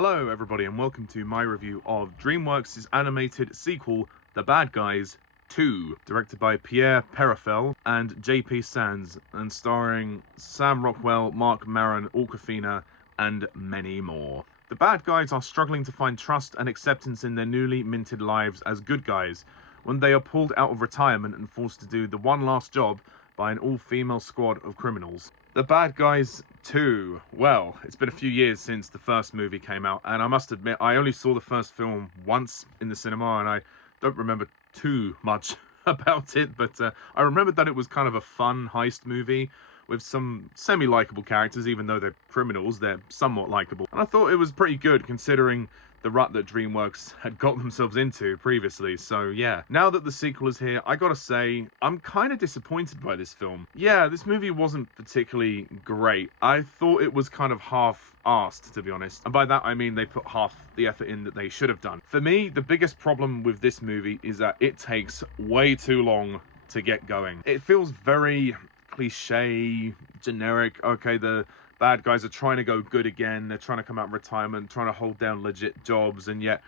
Hello everybody and welcome to my review of Dreamworks' animated sequel, The Bad Guys 2, directed by Pierre Perifel and J.P. Sands, and starring Sam Rockwell, Marc, Maron, Awkwafina, and many more. The bad guys are struggling to find trust and acceptance in their newly minted lives as good guys when they are pulled out of retirement and forced to do the one last job by an all-female squad of criminals. The Bad Guys 2. Well, it's been a few years since the first movie came out, and I must admit, I only saw the first film once in the cinema, and I don't remember too much about it, but I remembered that it was kind of a fun heist movie with some semi-likable characters. Even though they're criminals, they're somewhat likable. And I thought it was pretty good considering the rut that Dreamworks had got themselves into previously. So yeah, now that the sequel is here, I gotta say, I'm kind of disappointed by this film. Yeah, this movie wasn't particularly great. I thought it was kind of half-arsed, to be honest. And by that I mean they put half the effort in that they should have done. For me, the biggest problem with this movie is that it takes way too long to get going. It feels very cliche, generic. Okay, the bad guys are trying to go good again, they're trying to come out of retirement, trying to hold down legit jobs, and yet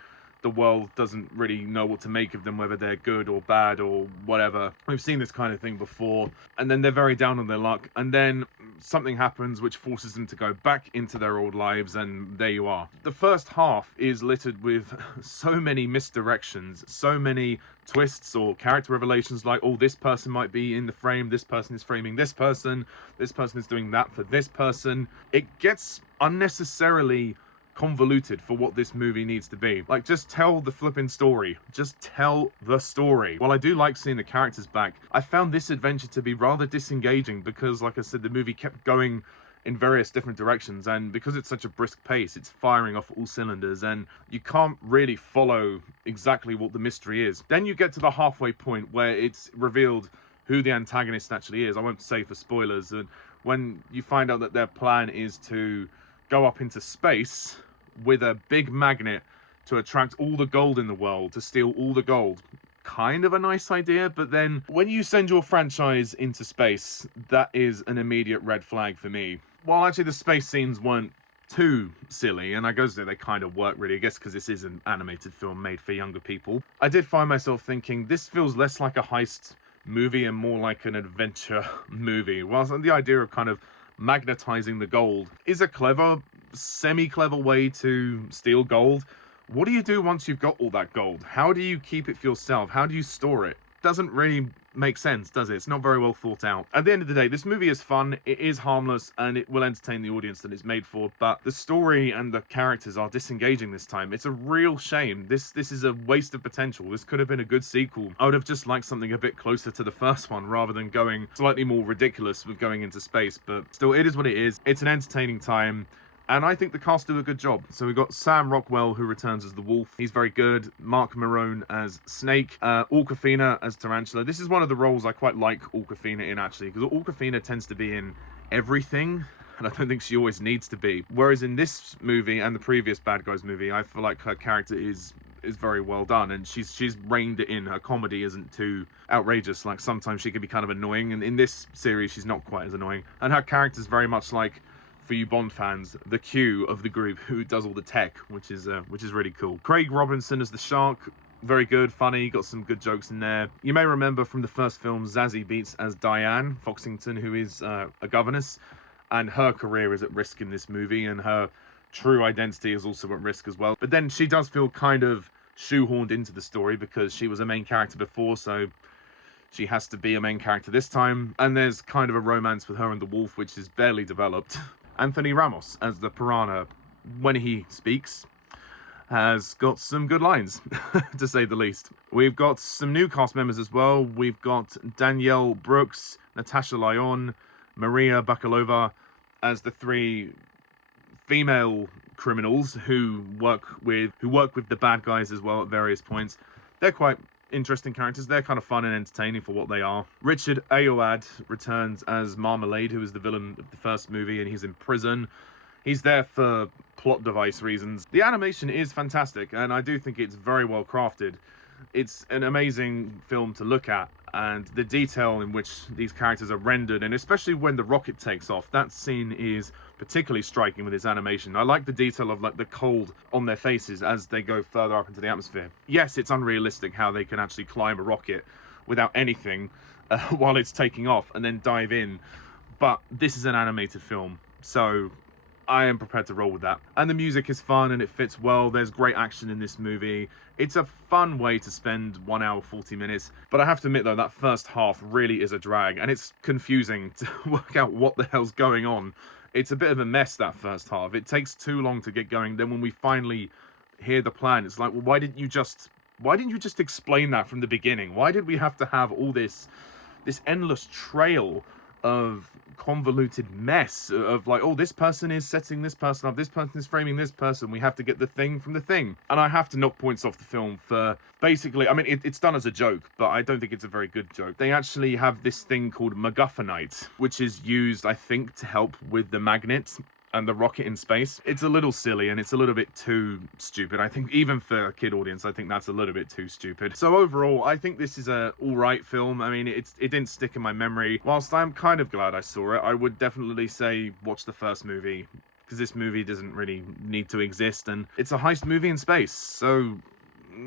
the world doesn't really know what to make of them, whether they're good or bad or whatever. We've seen this kind of thing before, and then they're very down on their luck, and then something happens which forces them to go back into their old lives, and there you are. The first half is littered with so many misdirections, so many twists or character revelations, like, oh, this person might be in the frame, this person is framing this person is doing that for this person. It gets unnecessarily convoluted for what this movie needs to be. Like, just tell the flipping story. Just tell the story. While I do like seeing the characters back, I found this adventure to be rather disengaging because, like I said, the movie kept going in various different directions, and because it's such a brisk pace, it's firing off all cylinders, and you can't really follow exactly what the mystery is. Then you get to the halfway point where it's revealed who the antagonist actually is. I won't say for spoilers, and when you find out that their plan is to go up into space with a big magnet to attract all the gold in the world, to steal all the gold. Kind of a nice idea, but then when you send your franchise into space, that is an immediate red flag for me. While actually the space scenes weren't too silly, and I goes there, they kind of work really, I guess because this is an animated film made for younger people, I did find myself thinking this feels less like a heist movie and more like an adventure movie. Whilst the idea of kind of magnetizing the gold is a clever, semi-clever way to steal gold, what do you do once you've got all that gold? How do you keep it for yourself? How do you store it? Doesn't really make sense, does it? It's not very well thought out. At the end of the day, this movie is fun, it is harmless, and it will entertain the audience that it's made for, but the story and the characters are disengaging this time. It's a real shame. This is a waste of potential. This could have been a good sequel. I would have just liked something a bit closer to the first one, rather than going slightly more ridiculous with going into space, but still, it is what it is. It's an entertaining time, and I think the cast do a good job. So we've got Sam Rockwell, who returns as the Wolf. He's very good. Marc Maron as Snake. Awkwafina as Tarantula. This is one of the roles I quite like Awkwafina in, actually, because Awkwafina tends to be in everything, and I don't think she always needs to be. Whereas in this movie and the previous Bad Guys movie, I feel like her character is very well done, and she's reined it in. Her comedy isn't too outrageous. Like, sometimes she can be kind of annoying, and in this series, she's not quite as annoying. And her character's very much like, for you Bond fans, the Q of the group who does all the tech, which is really cool. Craig Robinson as the Shark, very good, funny, got some good jokes in there. You may remember from the first film Zazie Beetz as Diane Foxington, who is a governess, and her career is at risk in this movie, and her true identity is also at risk as well. But then she does feel kind of shoehorned into the story because she was a main character before, so she has to be a main character this time. And there's kind of a romance with her and the Wolf, which is barely developed. Anthony Ramos as the Piranha, when he speaks, has got some good lines, to say the least. We've got some new cast members as well. We've got Danielle Brooks, Natasha Lyonne, Maria Bakalova as the three female criminals who work with the bad guys as well at various points. They're quite interesting characters. They're kind of fun and entertaining for what they are. Richard Ayoade returns as Marmalade, who is the villain of the first movie, and he's in prison. He's there for plot device reasons. The animation is fantastic, and I do think it's very well crafted. It's an amazing film to look at, and the detail in which these characters are rendered, and especially when the rocket takes off, that scene is particularly striking with its animation. I like the detail of like the cold on their faces as they go further up into the atmosphere. Yes, it's unrealistic how they can actually climb a rocket without anything while it's taking off and then dive in, but this is an animated film, so I am prepared to roll with that. And the music is fun and it fits well. There's great action in this movie. It's a fun way to spend 1 hour 40 minutes. But I have to admit though, that first half really is a drag, and it's confusing to work out what the hell's going on. It's a bit of a mess, that first half. It takes too long to get going. Then when we finally hear the plan, it's like, well, why didn't you just explain that from the beginning? Why did we have to have all this endless trail of convoluted mess of like, oh, this person is setting this person up, this person is framing this person, we have to get the thing from the thing. And I have to knock points off the film for basically, I mean, it's done as a joke, but I don't think it's a very good joke. They actually have this thing called MacGuffinite, which is used, I think, to help with the magnet and the rocket in space. It's a little silly and it's a little bit too stupid. I think even for a kid audience, I think that's a little bit too stupid. So overall, I think this is a alright film. I mean, it didn't stick in my memory. Whilst I'm kind of glad I saw it, I would definitely say watch the first movie, because this movie doesn't really need to exist, and it's a heist movie in space. So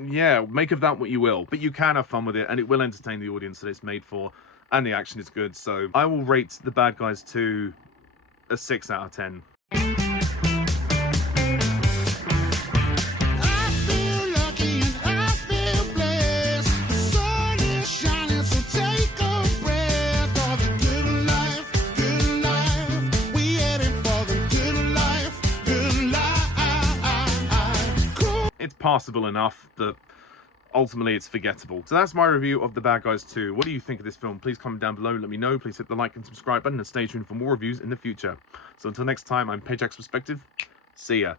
yeah, make of that what you will. But you can have fun with it, and it will entertain the audience that it's made for, and the action is good. So I will rate The Bad Guys 2 a 6 out of 10. It's passable enough, but ultimately it's forgettable. So that's my review of The Bad Guys 2. What do you think of this film? Please comment down below, let me know. Please hit the like and subscribe button and stay tuned for more reviews in the future. So until next time, I'm Pajak's Perspective. See ya.